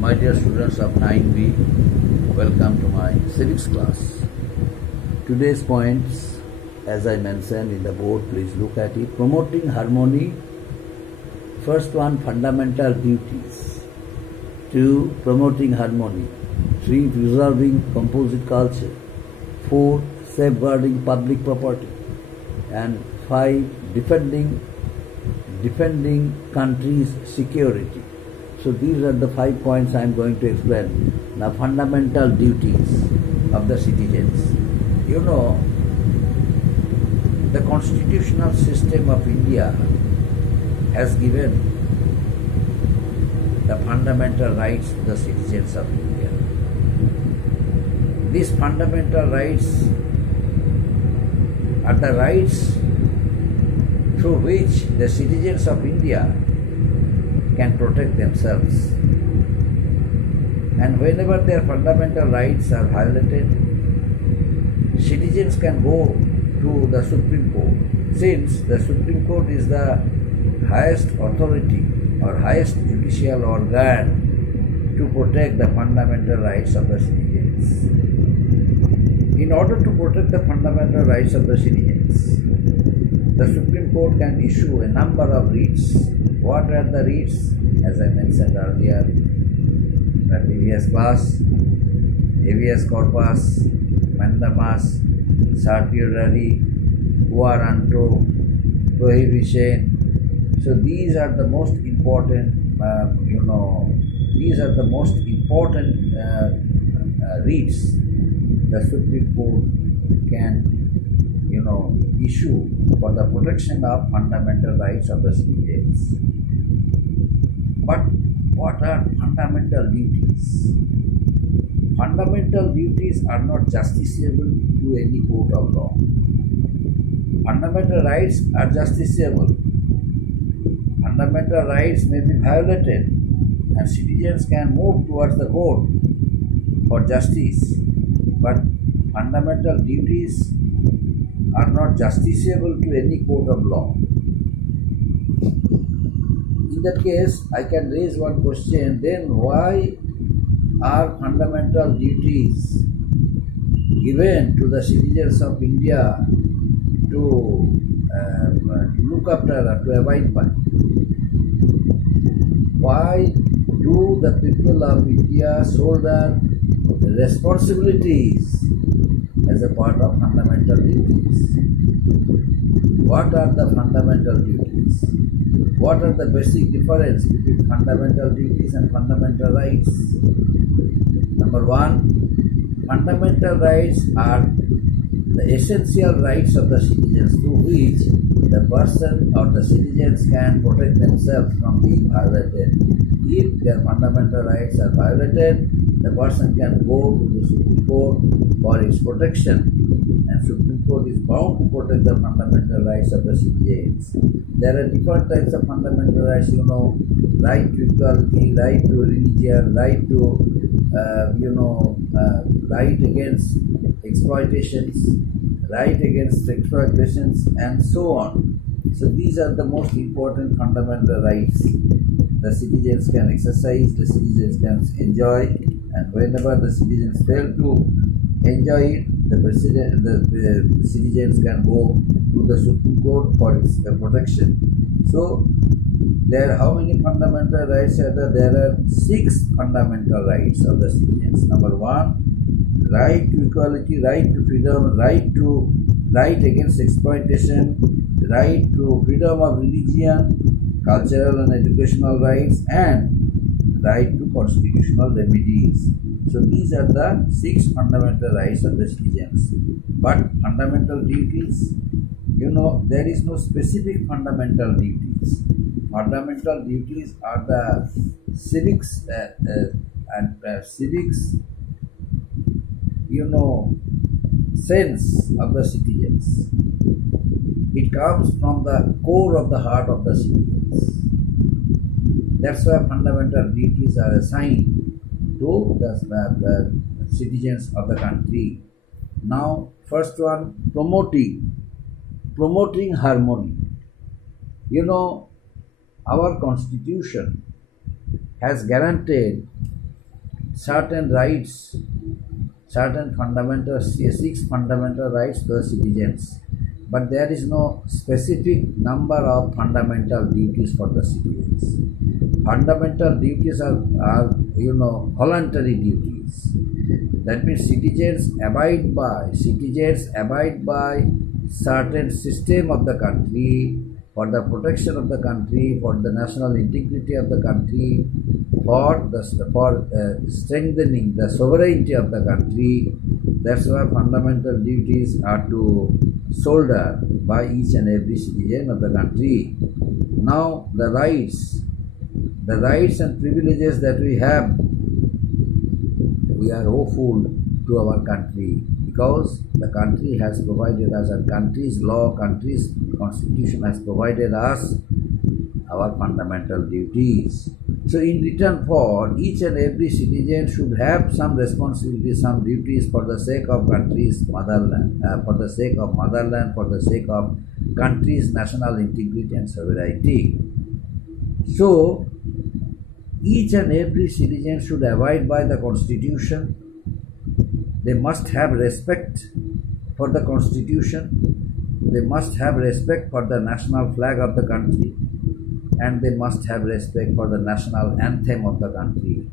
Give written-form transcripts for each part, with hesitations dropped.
My dear students of 9B, welcome to my civics class. Today's points, as I mentioned in the board, please look at it. Promoting harmony. First one, fundamental duties. 2, promoting harmony. 3, preserving composite culture. 4, safeguarding public property. And 5, defending country's security. So these are the 5 points I am going to explain. Now, fundamental duties of the citizens. You know, the constitutional system of India has given the fundamental rights to the citizens of India. These fundamental rights are the rights through which the citizens of India can protect themselves. And whenever their fundamental rights are violated, citizens can go to the Supreme Court. Since the Supreme Court is the highest authority or highest judicial organ to protect the fundamental rights of the citizens. In order to protect the fundamental rights of the citizens, the Supreme Court can issue a number of writs. What are the writs? As I mentioned earlier in the previous class: habeas corpus, mandamus, certiorari, warranto, prohibition. So these are the most important, these are the most important writs the Supreme Court can issue for the protection of fundamental rights of the citizens. But what are fundamental duties? Fundamental duties are not justiciable to any court of law. Fundamental rights are justiciable. Fundamental rights may be violated and citizens can move towards the court for justice. But fundamental duties are not justiciable to any court of law. In that case, I can raise one question: then why are fundamental duties given to the citizens of India to look after, to abide by? Why do the people of India shoulder responsibilities as a part of fundamental duties? What are the fundamental duties? What are the basic difference between fundamental duties and fundamental rights? Number one, fundamental rights are the essential rights of the citizens through which the person or the citizens can protect themselves from being violated. If their fundamental rights are violated, the person can go to the Supreme Court for its protection, and Supreme Court is bound to protect the fundamental rights of the citizens. There are different types of fundamental rights, right to equality, right to religion, right to, right against exploitations, right against exploitations, and so on. So these are the most important fundamental rights the citizens can exercise, the citizens can enjoy, and whenever the citizens fail to enjoy it, the citizens can go to the Supreme Court for its protection. So, how many fundamental rights are there? There are 6 fundamental rights of the citizens. Number 1, right to equality, right to freedom, right against exploitation, right to freedom of religion, cultural and educational rights, and right to constitutional remedies. So these are the 6 fundamental rights of the citizens. But fundamental duties, there is no specific fundamental duties. Fundamental duties are the civics sense of the citizens. It comes from the core of the heart of the citizens. That's why fundamental duties are assigned to the citizens of the country. Now, first one, promoting harmony. Our constitution has guaranteed certain rights, certain fundamental, 6 fundamental rights to the citizens, but there is no specific number of fundamental duties for the citizens. Fundamental duties are voluntary duties. That means citizens abide by certain system of the country for the protection of the country, for the national integrity of the country, for strengthening the sovereignty of the country. That's why fundamental duties are to shoulder by each and every citizen of the country. Now the rights and privileges that we have, we are hopeful to our country because the country has provided us, and country's law, country's constitution has provided us our fundamental duties. So in return for each and every citizen should have some responsibilities, some duties for the sake of country's motherland, for the sake of country's national integrity and sovereignty. So each and every citizen should abide by the constitution. They must have respect for the constitution. They must have respect for the national flag of the country, and they must have respect for the national anthem of the country.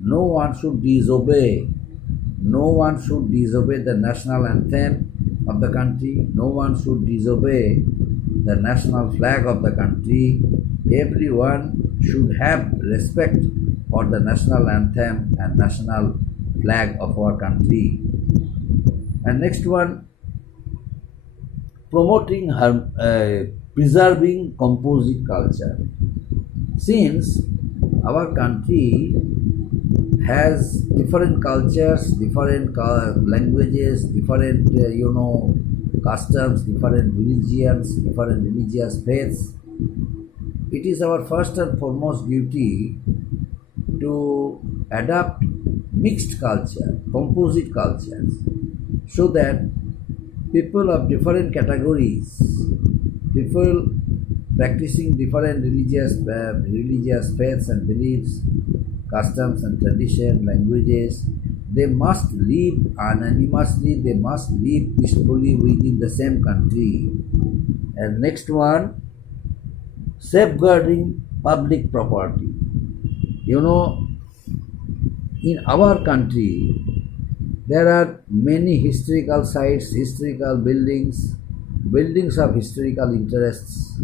No one should disobey. No one should disobey the national anthem of the country. No one should disobey the national flag of the country. Everyone should have respect for the national anthem and national flag of our country. And next one, promoting preserving composite culture. Since our country has different cultures, different languages, different customs, different religions, different religious faiths, it is our first and foremost duty to adopt mixed culture, composite cultures, so that people of different categories, people practicing different religious faiths and beliefs, customs and tradition, languages, they must live anonymously, they must live peacefully within the same country. And next one, safeguarding public property. In our country, there are many historical sites, historical buildings of historical interests.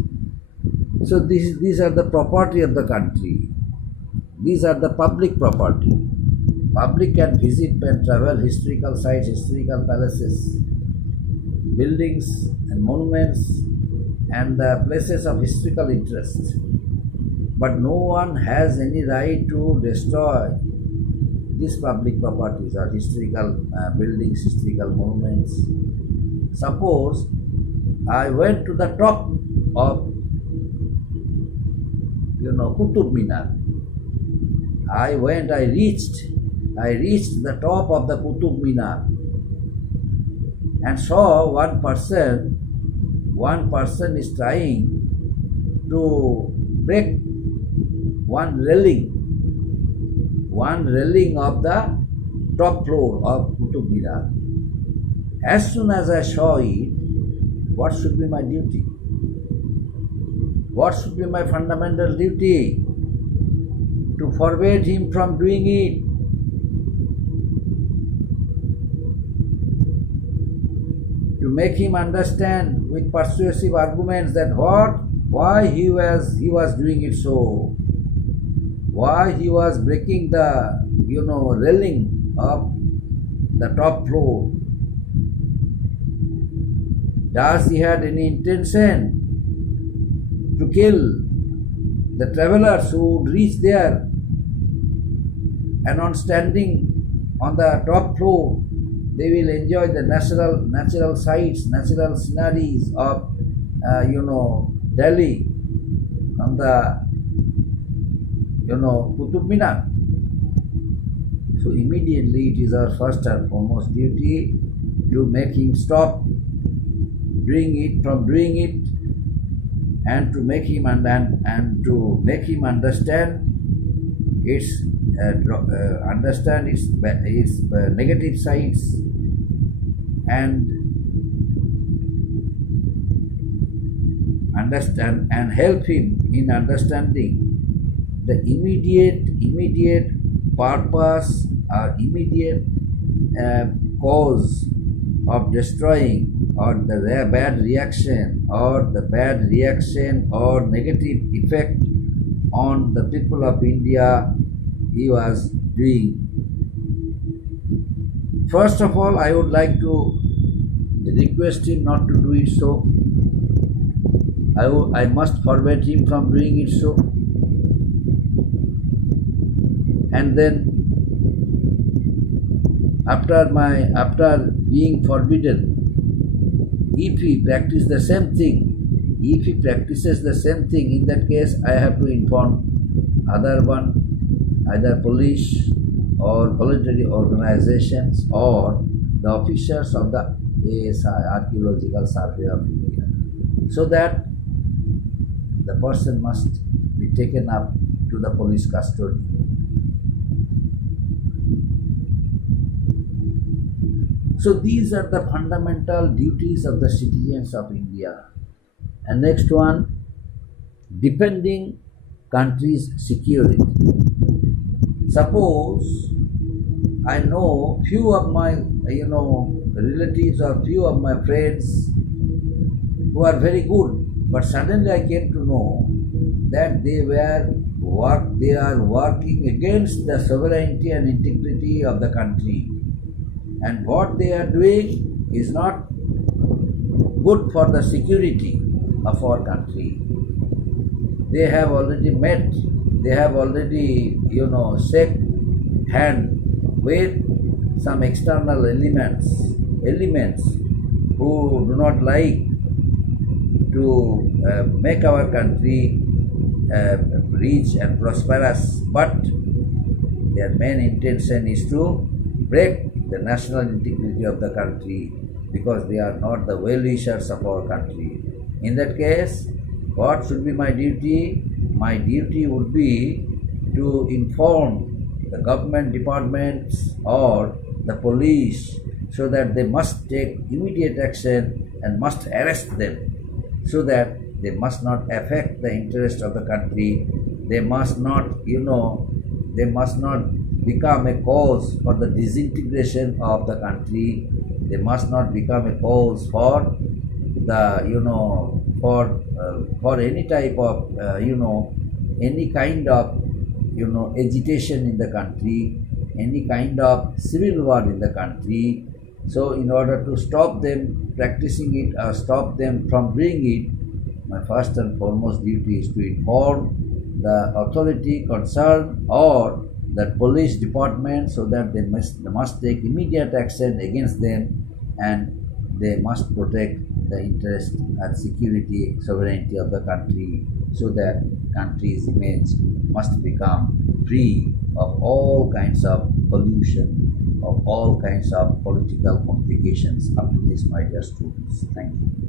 So these are the property of the country. These are the public property. Public can visit and travel historical sites, historical palaces, buildings and monuments, and the places of historical interest. But no one has any right to destroy these public properties or historical buildings, historical monuments. Suppose I went to the top of Qutub Minar. I reached the top of the Qutub Minar and saw one person is trying to break one railing of the top floor of Qutub Minar. As soon as I saw it, what should be my duty? What should be my fundamental duty? To forbid him from doing it. To make him understand with persuasive arguments that why he was doing it so, why he was breaking the railing of the top floor. Does he had any intention to kill the travelers who would reach there, and on standing on the top floor they will enjoy the natural sights, natural sceneries of Delhi on the Qutub Minar. So immediately it is our first and foremost duty to make him stop doing it, and to make him understand its understand its negative sides, and understand and help him in understanding the immediate purpose or immediate cause of destroying, or the bad reaction or negative effect on the people of India he was doing. First of all, I would like to request him not to do it so. I must forbid him from doing it so. And then after being forbidden, if he practices the same thing, in that case I have to inform either police or voluntary organizations or the officers of the ASI, Archaeological Survey of India, so that the person must be taken up to the police custody. So these are the fundamental duties of the citizens of India. And next one, defending country's security. Suppose I know few of my relatives or few of my friends who are very good, but suddenly I came to know that they are working against the sovereignty and integrity of the country, and what they are doing is not good for the security of our country. They have already shake hand with some external elements who do not like to make our country rich and prosperous, but their main intention is to break the national integrity of the country, because they are not the well-wishers of our country. In that case, what should be my duty? My duty would be to inform the government departments or the police, so that they must take immediate action and must arrest them, so that they must not affect the interest of the country. They must not become a cause for the disintegration of the country. They must not become a cause for the for any type of any kind of agitation in the country, any kind of civil war in the country. So in order to stop them practicing it or stop them from doing it, my first and foremost duty is to inform the authority concerned or the police department, so that they must take immediate action against them, and they must protect the interest and security, sovereignty of the country, so that country's image must become free of all kinds of pollution, of all kinds of political complications. Up to this, my dear students. Thank you.